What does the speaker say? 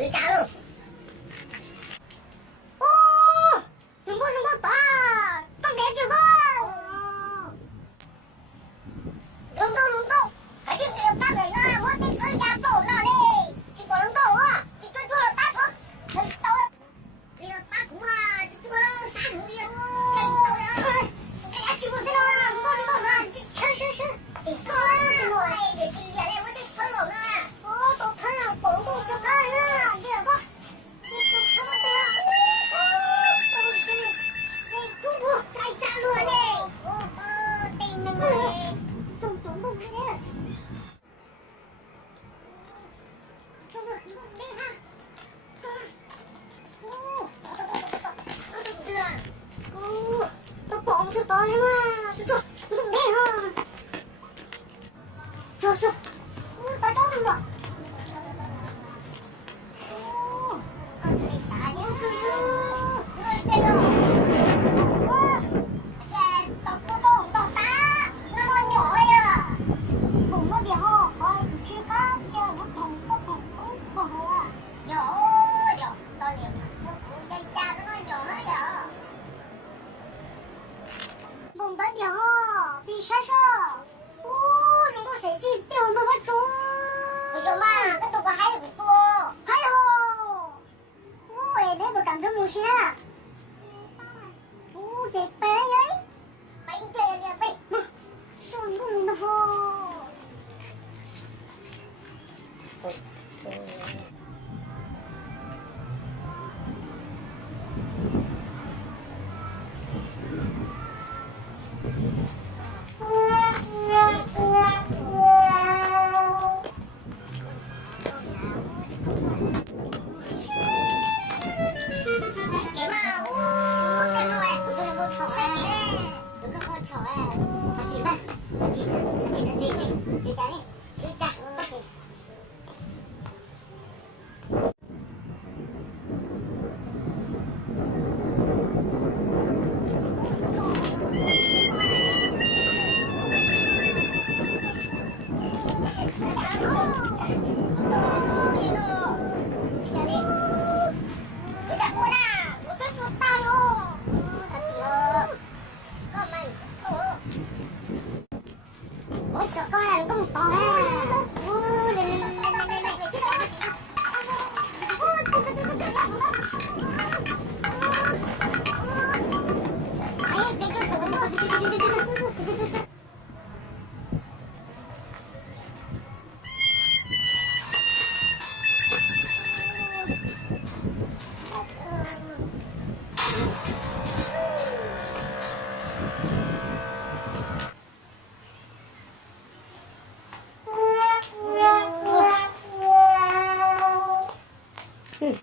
有家了。哦，什么大？放点这个。龙沟，快点给我发给我，我得追家宝那嘞。这个龙沟啊，你追错了大哥，他是到了，为了打工啊，这做了啥兄弟？太到了，给俺欺负死了，龙沟啊，是，你过来，我也今天我得跑龙啊，哦，都看了，宝都是看了，这个。在下路呢，顶那个，中呢，中了，厉害，这宝这大嘛，这厉害，这，打仗的嘛，这里啥呀？这个。蒙大娘，你啥啥？哦，如果谁是掉那么重？不用嘛，那都不还不多。还有，我那不干这么些。哦，这白呀，白对了白，手弄的哈。嗯。